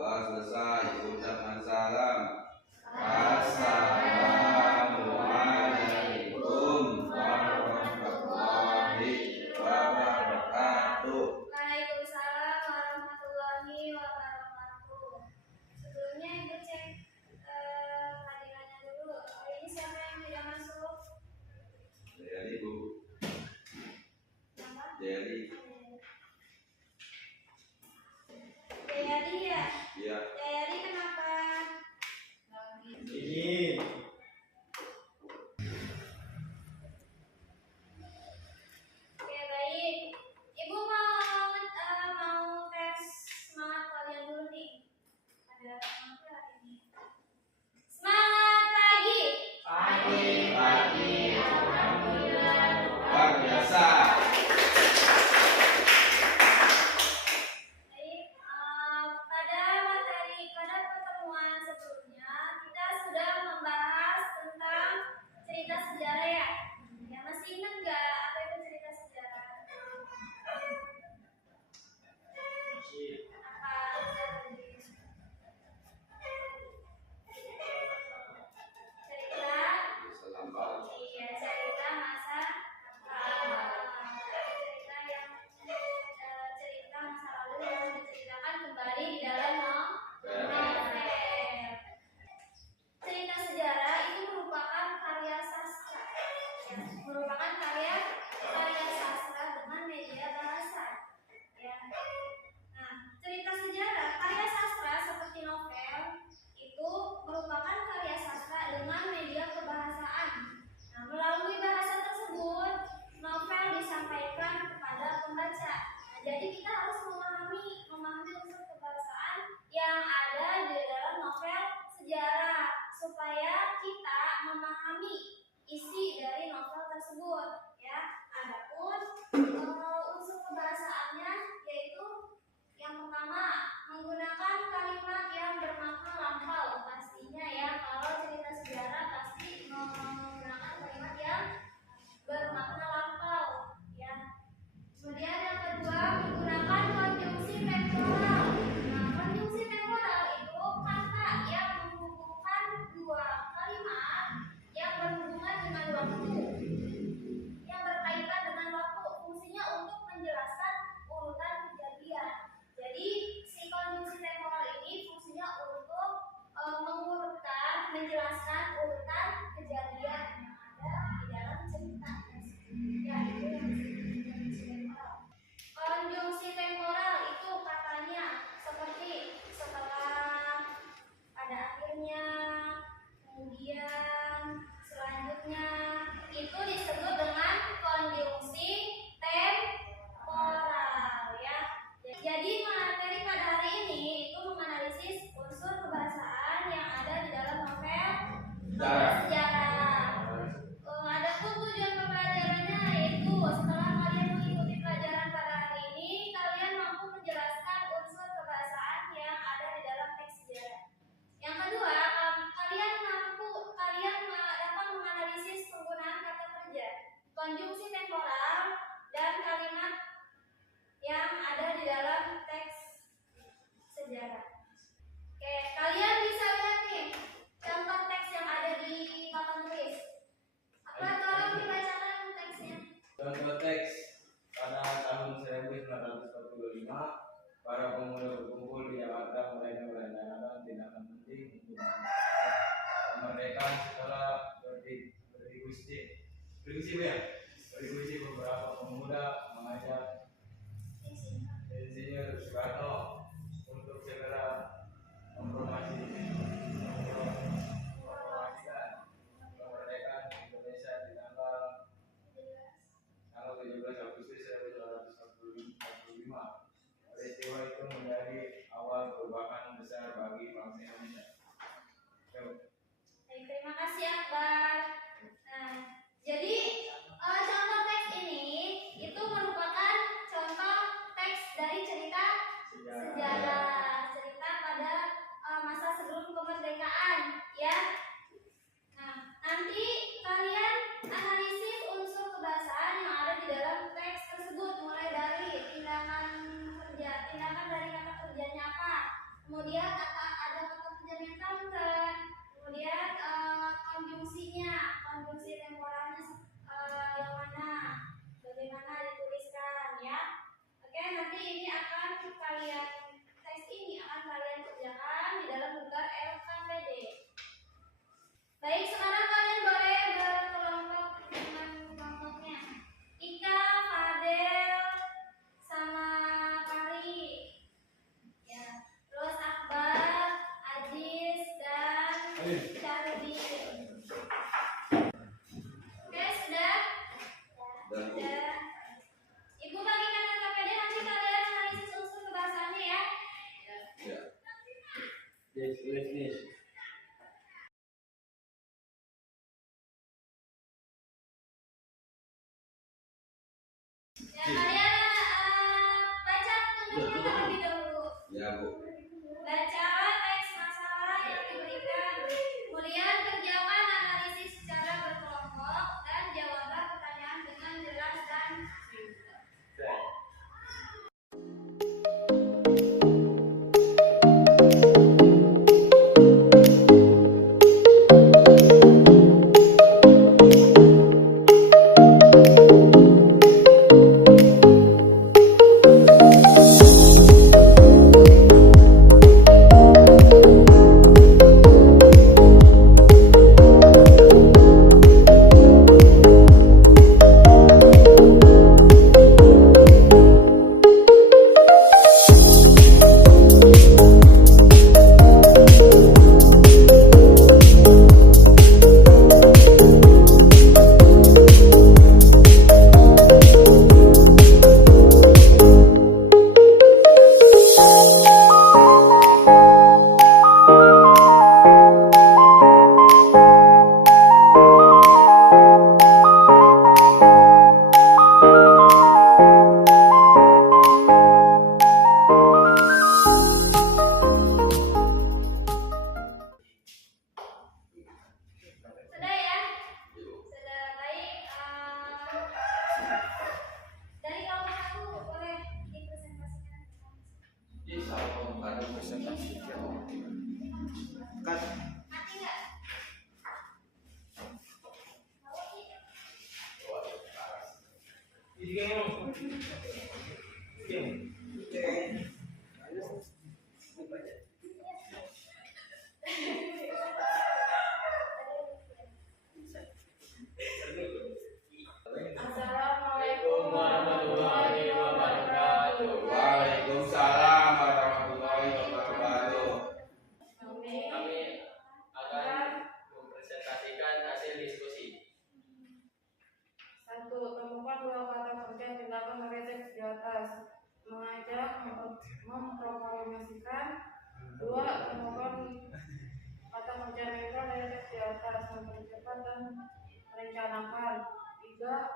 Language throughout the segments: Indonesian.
Doa selesai, ucapkan salam. Assalamualaikum warahmatullahi wabarakatuh. Waalaikumsalam warahmatullahi wabarakatuh. Sebelumnya ibu cek hadirannya dulu. Ini siapa yang tidak masuk? Jadi Bu. Apa? Jadi. Jayadi ya? Iya. Jayadi kenapa? Ini. Oke, baik. Ibu mau tes semangat kalian dulu nih. Ada apa hari ini? Semangat pagi. Pagi. Alhamdulillah. Luar biasa. Baik, pada pertemuan sebelumnya kita sudah membahas tentang cerita sejarah ya. Ya masih ingat nggak apa itu cerita sejarah? Apa cerita? Selamat. Iya, cerita masa cerita yang cerita masa lalu yang diceritakan kembali di dalam novel. Cerita sejarah itu merupakan karya sastra, ya, merupakan karya sastra dengan media bahasa. Ya. Nah, cerita sejarah, karya sastra seperti novel itu merupakan karya sastra dengan media kebahasaan. Nah, melalui bahasa tersebut, novel disampaikan kepada pembaca. Nah, jadi kita harus memahami unsur kebahasaan yang ada di dalam novel sejarah supaya kita memahami isi dari novel tersebut. Ya, adapun unsur kebahasaannya yaitu yang pertama menggunakan kalimat yang bermakna lampau. Pastinya ya, kalau cerita sejarah pasti menggunakan kalimat yang bermakna lampau. Ya. Kemudian yang kedua menggunakan konjungsi temporal. Nah, konjungsi temporal itu kata yang menghubungkan dua kalimat yang berhubungan dengan waktu, yang berkaitan dengan waktu, fungsinya untuk menjelaskan urutan kejadian. Jadi si konjungsi temporal ini fungsinya untuk menjelaskan urutan kejadian yang ada di dalam cerita. Ya, itu yang disebut konjungsi temporal. Konjungsi temporal itu katanya seperti setelah, pada akhirnya, kemudian, selanjutnya, itu disebut dengan konjungsi temporal ya. Jadi materi pada hari ini itu menganalisis unsur kebahasaan yang ada di dalam novel sejarah. Adapun tujuan pembelajarannya yaitu setelah kalian mengikuti pelajaran pada hari ini, kalian mampu menjelaskan unsur kebahasaan yang ada di dalam teks sejarah. Yang kedua, kalian dapat menganalisis penggunaan kata kerja, konjungsi temporal, dan kalimat yang ada di dalam teks sejarah. Oke, kalian bisa lihat nih contoh teks yang ada di papan tulis. Apa tolong dibacakan teksnya? Contoh teks pada tahun 1945, para pemuda berkumpul di Jakarta mulai merencanakan tindakan penting untuk kemerdekaan setelah berdiskusi beberapa pemuda mengajak Insinyur Soekarno untuk segera mempromosikan kemerdekaan Indonesia di tanggal 17 Agustus 1945. Peristiwa itu menjadi awal perubahan besar bagi bangsa Indonesia. Baik, terima kasih Akbar. Nah, jadi contoh teks ini itu merupakan contoh teks dari cerita sejarah, cerita pada masa sebelum kemerdekaan ya. Nah, nanti kalian analisis unsur kebahasaan yang ada di dalam teks tersebut, mulai dari tindakan dari kata kerjanya apa, kemudian kemudian ada kata kerja mentalkan, kemudian konjungsi temporalnya yang mana, bagaimana dituliskan ya. Oke, nanti ini akan kalian kerjakan di dalam lembar LKPD. Baik, sekarang kalian boleh berkelompok dengan kelompoknya. Ika, Fadel, sama Kari, ya. Terus Akbar, Ajis, dan Syarudi. Oke, sudah? Sudah. Ibu bagikan LKPD, nanti kalian analisis unsur kebahasaannya ya. Ya. Yes. Ya, kalian baca petunjuknya terlebih dahulu. Ya, Bu. Baca teks masalah yang diberikan, kemudian kerjakan analisis secara berkelompok dan jawablah pertanyaan dengan jelas dan singkat. Sudah ya? Sudah, baik. Dari kelompok satu boleh dipresentasikan. Insya Allah ada presentasi. Kan Mati nggak? Assalamualaikum warahmatullahi wabarakatuh. Waalaikumsalam warahmatullahi wabarakatuh. Kami akan mempresentasikan hasil diskusi. 1. Temukan dua kata kerja yang tindakan dari teks di atas. Mengajak, memproklamasikan. 2. Temukan kata kerja netral dari teks di atas. Mempercepat dan merencanakan. 3.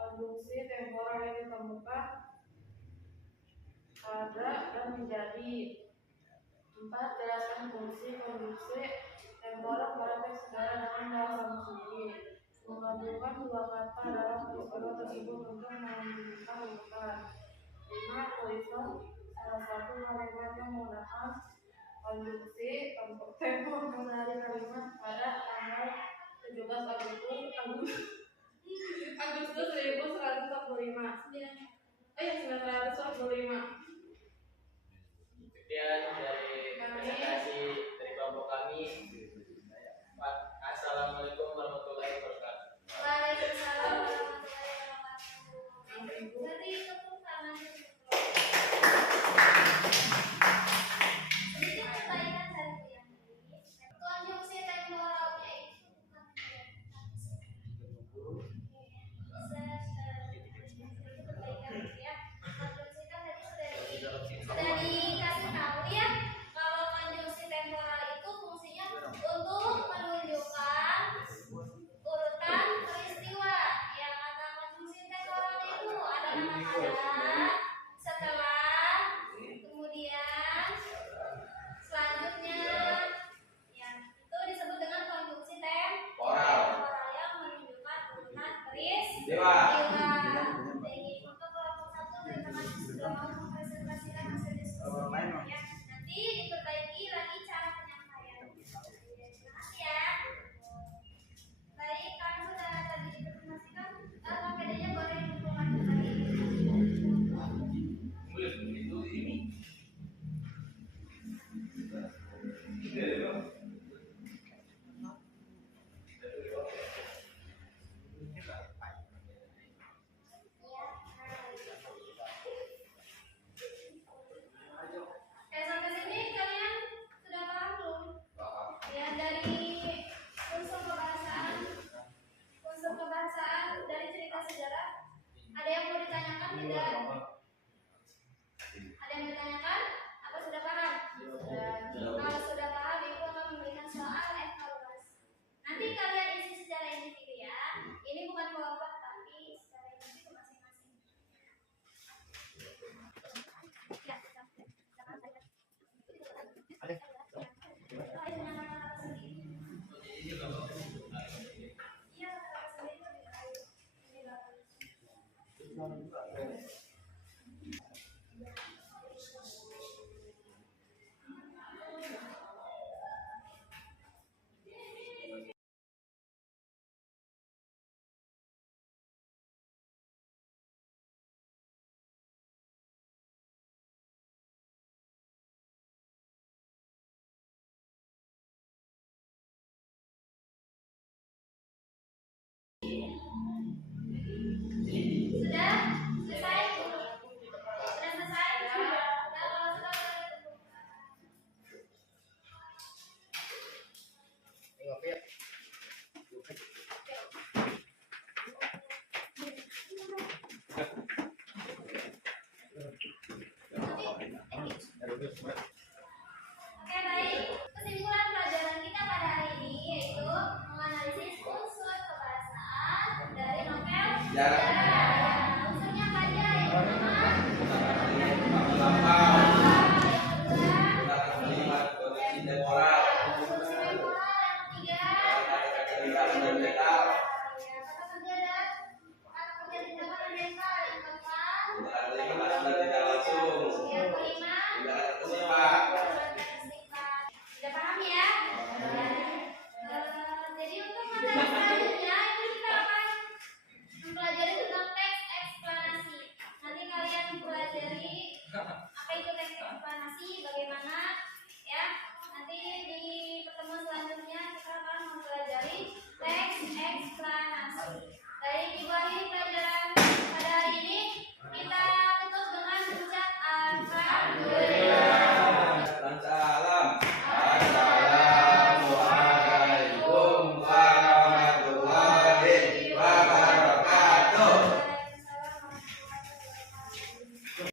Konjungsi temporal yang ditemukan ada dan menjadi. 4. Jelaskan fungsi konjungsi temporal pada teks negara dengan bahasa sendiri. Menggabungkan dua kata dalam peristiwa tersebut untuk menunjukkan urutan. 5. Tuliskan salah satu kalimat yang menggunakan konjungsi temporal dari kalimat pada tanggal 17 Agustus 1945. 1945. Sekian dari presentasi dari kelompok kami. Pak, Assalamualaikum warahmatullahi wabarakatuh. Waalaikumsalam warahmatullahi wabarakatuh. Nanti tepuk tangan. Sedikit perbaikan dari yang ini. Konjungsi temporalnya itu sudah dikasih tahu ya, kalau konjungsi temporal itu fungsinya untuk menunjukkan urutan peristiwa. Yang kata konjungsi temporal itu ada nama pada, setelah, kemudian, selanjutnya, ya itu disebut dengan konjungsi temporal yang menunjukkan urutan peristiwa. Baik, untuk kelompok satu terima kasih sudah mau mempresentasikan hasil diskusinya ya. Nanti Sudah selesai? Sudah selesai? Sudah. Kalau sudah Terus